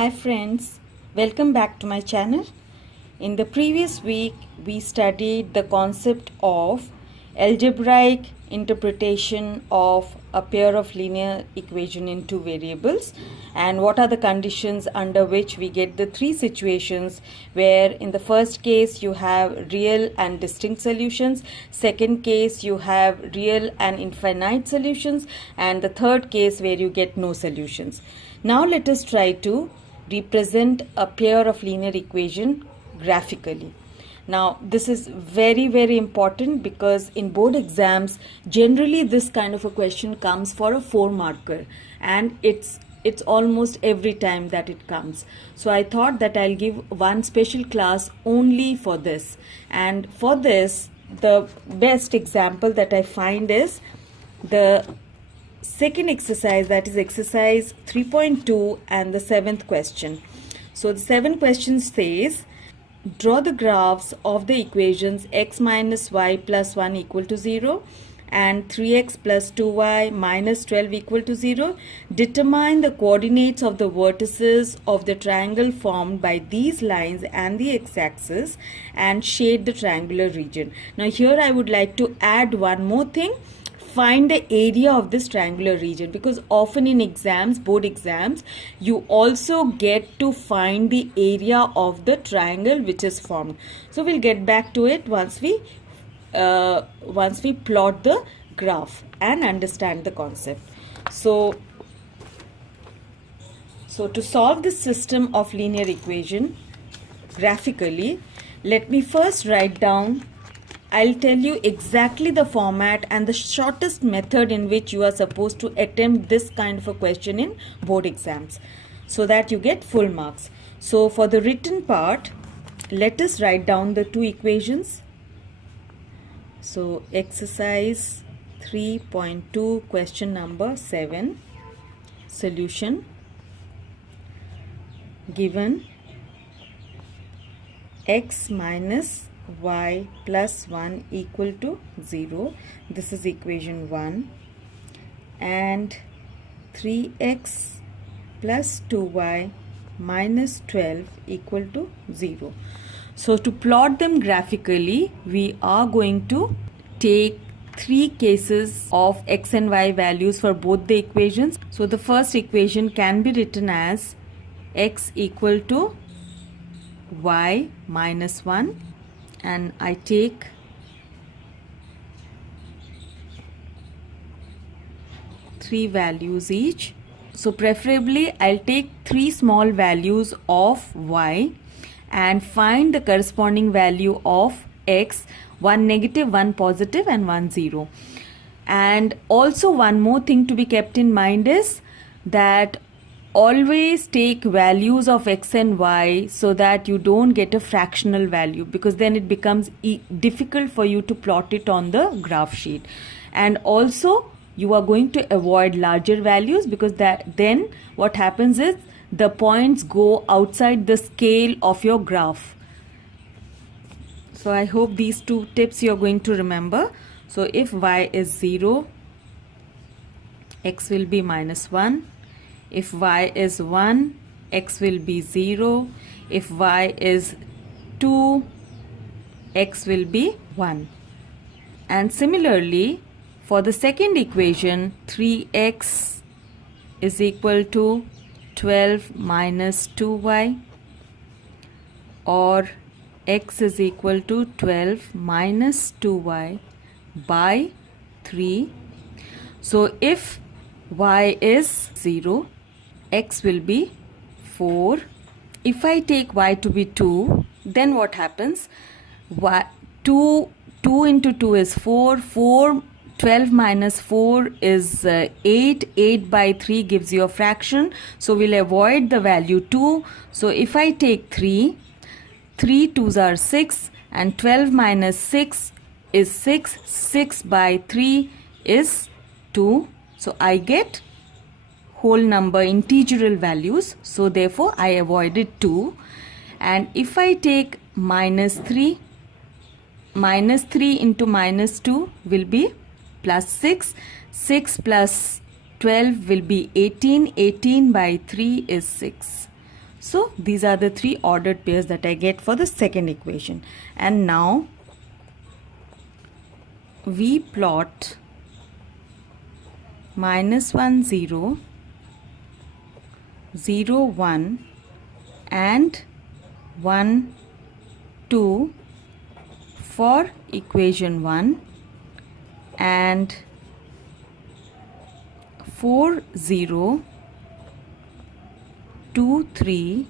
Hi friends, welcome back to my channel. In the previous week we studied the concept of algebraic interpretation of a pair of linear equation in two variables and what are the conditions under which we get the three situations where in the first case you have real and distinct solutions, second case you have real and infinite solutions, and the third case where you get no solutions. Now let us try to represent a pair of linear equation graphically. Now this is very important because in board exams generally this kind of a question comes for a 4 marker and it's almost every time that it comes. So I thought that I'll give one special class only for this, and for this the best example that I find is the second exercise, that is exercise 3.2 and the 7th question. So the 7th question says, draw the graphs of the equations x minus y plus 1 equal to 0 and 3x plus 2y minus 12 equal to 0. Determine the coordinates of the vertices of the triangle formed by these lines and the x-axis and shade the triangular region. Now here I would like to add one more thing. Find the area of this triangular region, because often in exams, board exams, you also get to find the area of the triangle which is formed. So we'll get back to it once we plot the graph and understand the concept. So to solve this system of linear equation graphically, let me first write down. I'll tell you exactly the format and the shortest method in which you are supposed to attempt this kind of a question in board exams so that you get full marks. So for the written part, let us write down the two equations. So exercise 3.2 question number 7, solution. Given x minus y plus 1 equal to 0, this is equation 1, and 3x plus 2y minus 12 equal to 0. So to plot them graphically, we are going to take three cases of x and y values for both the equations. So the first equation can be written as x equal to y minus 1, and I take three values each. So preferably I'll take three small values of y and find the corresponding value of x, one negative, one positive, and one 0. And also one more thing to be kept in mind is that always take values of x and y so that you don't get a fractional value, because then it becomes difficult for you to plot it on the graph sheet. And also you are going to avoid larger values, because then what happens is the points go outside the scale of your graph. So I hope these two tips you are going to remember. So if y is 0, x will be minus 1. If y is 1, x will be 0. If y is 2, x will be 1. And similarly, for the second equation, 3x is equal to 12 minus 2y, or x is equal to 12 minus 2y by 3. So if y is 0, x will be 4. If I take y to be 2, then what happens? 2 into 2 is 4. 12 minus 4 is 8. 8 by 3 gives you a fraction. So we'll avoid the value 2. So if I take 3, 3 2s are 6, and 12 minus 6 is 6. 6 by 3 is 2. So I get whole number integral values, so therefore I avoided 2. And if I take minus 3 into minus 2 will be plus 6. 6 plus 12 will be 18. 18 by 3 is 6. So these are the three ordered pairs that I get for the second equation. And now we plot -1 0 0 1 and 1 2 for equation 1 and 4 0 2 3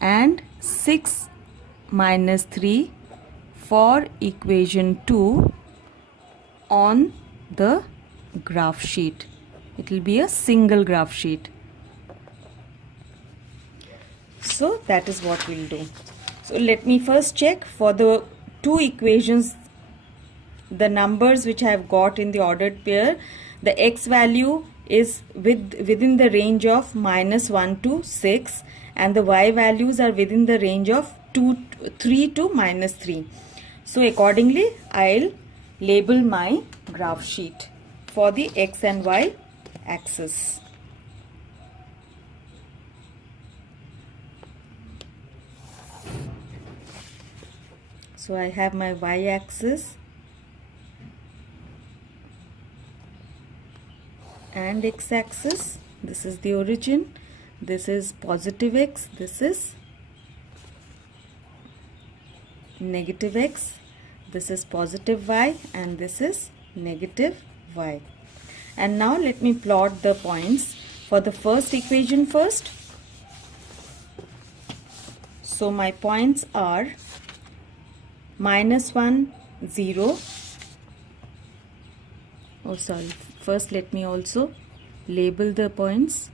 and 6 -3 for equation 2 on the graph sheet. It will be a single graph sheet. So that is what we'll do. So let me first check for the two equations, the numbers which I have got in the ordered pair. The x value is within the range of -1 to 6 and the y values are within the range of 3 to -3. So accordingly I'll label my graph sheet for the x and y axis. So I have my y axis and x axis. This is the origin, this is positive x, this is negative x, this is positive y, and this is negative y. And now let me plot the points for the first equation first. So my points are -1 0. Oh sorry, first let me also label the points.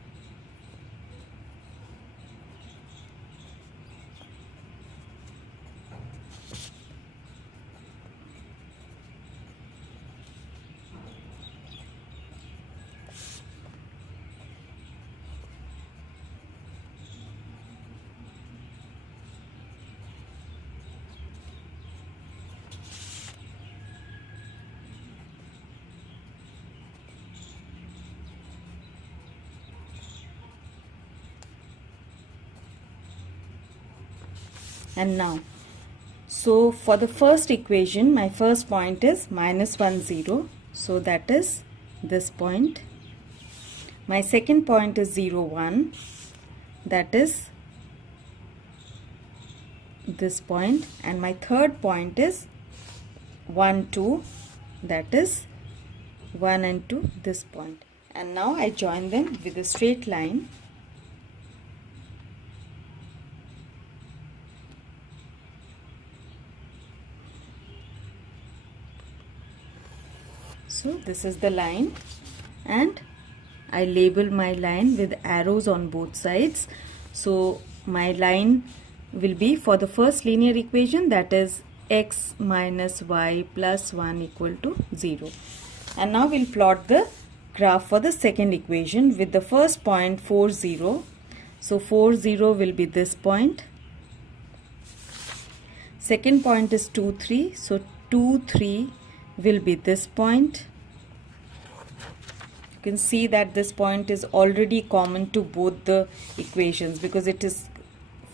And now, so for the first equation, my first point is -1 0. So that is this point. My second point is 0 1. That is this point. And my third point is 1 2. That is 1 and 2, this point. And now I join them with a straight line. So this is the line, and I label my line with arrows on both sides. So my line will be for the first linear equation, that is x minus y plus 1 equal to 0. And now we'll plot the graph for the second equation with the first point 4 0. So 4 0 will be this point. Second point is 2 3. So 2 3 will be this point. You can see that this point is already common to both the equations because it is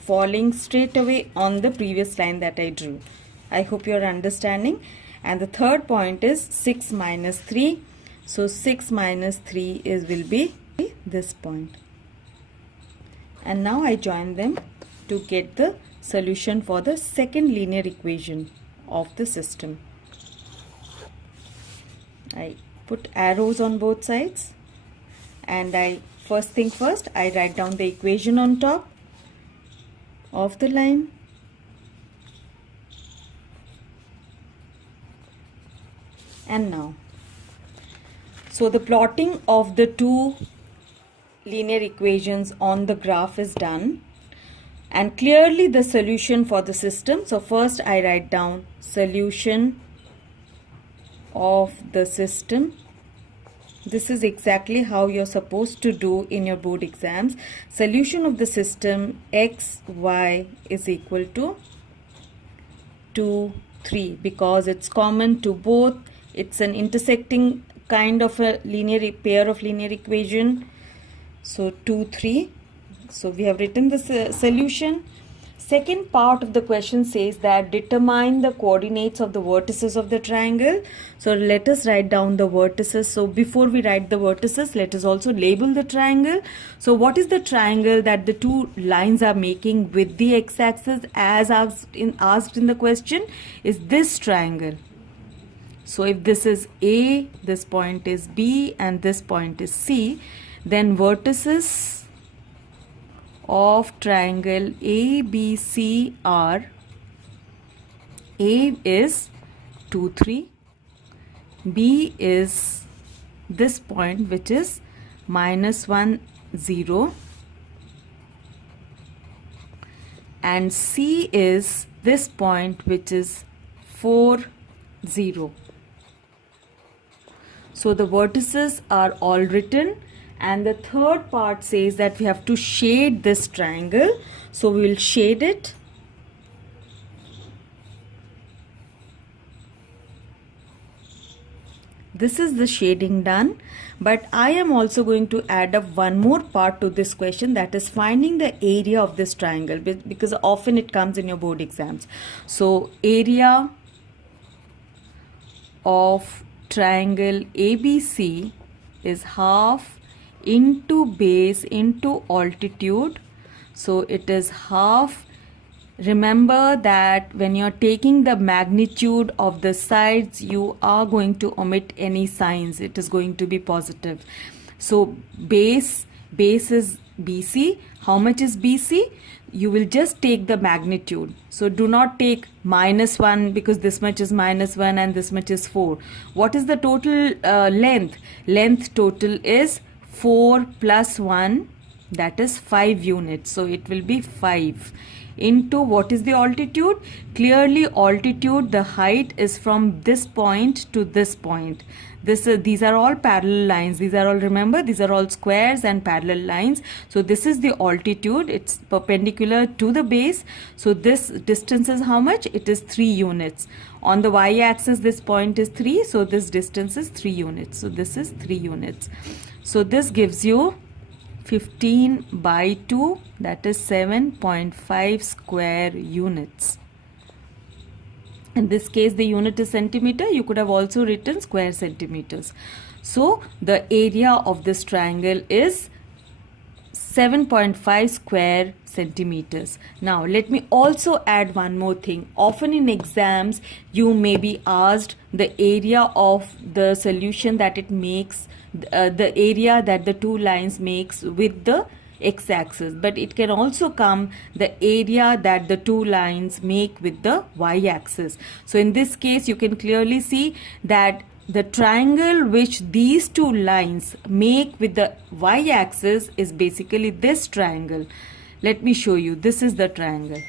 falling straight away on the previous line that I drew. I hope you are understanding. And the third point is 6 minus 3. So 6 minus 3 will be this point. And now I join them to get the solution for the second linear equation of the system. I put arrows on both sides, and first thing first, I write down the equation on top of the line. And now, so the plotting of the two linear equations on the graph is done, and clearly the solution for the system. So first I write down solution of the system. This is exactly how you're supposed to do in your board exams. Solution of the system x, y is equal to 2, 3 because it's common to both. It's an intersecting kind of a linear pair of linear equation. So 2, 3 So we have written the solution. Second part of the question says that determine the coordinates of the vertices of the triangle. So let us write down the vertices. So before we write the vertices, let us also label the triangle. So what is the triangle that the two lines are making with the x-axis as asked in the question? Is this triangle. So if this is A, this point is B, and this point is C, then vertices of triangle ABC are: A is 2, 3, B is this point which is -1, 0, and C is this point which is 4, 0. So the vertices are all written. And the third part says that we have to shade this triangle. So we will shade it. This is the shading done. But I am also going to add up one more part to this question, that is finding the area of this triangle, because often it comes in your board exams. So area of triangle ABC is half into base into altitude. So it is half. Remember that when you're taking the magnitude of the sides, you are going to omit any signs. It is going to be positive. So base is BC. How much is BC? You will just take the magnitude. So do not take -1, because this much is -1 and this much is 4. What is the total length? Length total is 4 plus 1, that is 5 units. So it will be 5 into what is the altitude? Clearly altitude, the height is from this point to this point. These are all parallel lines. These are all, remember, these are all squares and parallel lines. So this is the altitude. It's perpendicular to the base. So this distance is how much? It is 3 units. On the y-axis, this point is 3. So this distance is 3 units. So this is 3 units. So this gives you 15 by 2, that is 7.5 square units. In this case, the unit is centimeter. You could have also written square centimeters. So the area of this triangle is 7.5 square centimeters. Now let me also add one more thing. Often in exams, you may be asked the area of the solution that it makes, the area that the two lines makes with the x-axis, but it can also come the area that the two lines make with the y-axis. So in this case, you can clearly see that the triangle which these two lines make with the y-axis is basically this triangle. Let me show you. This is the triangle.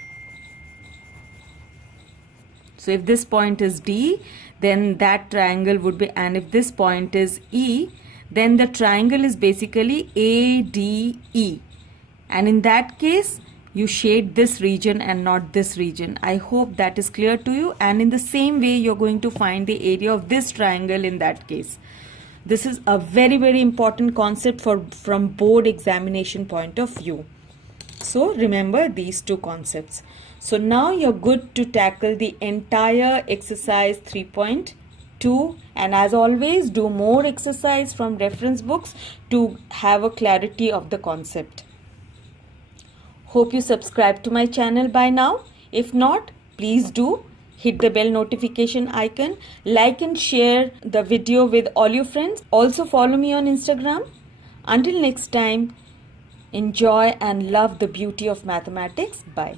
So if this point is D, then that triangle would be, and if this point is E, then the triangle is basically ADE. And in that case, you shade this region and not this region. I hope that is clear to you. And in the same way, you're going to find the area of this triangle in that case. This is a very, very important concept from board examination point of view. So remember these two concepts. So now you're good to tackle the entire exercise 3.2, and as always, do more exercise from reference books to have a clarity of the concept. Hope you subscribe to my channel by now. If not, please do hit the bell notification icon, like and share the video with all your friends. Also follow me on Instagram. Until next time, enjoy and love the beauty of mathematics. Bye.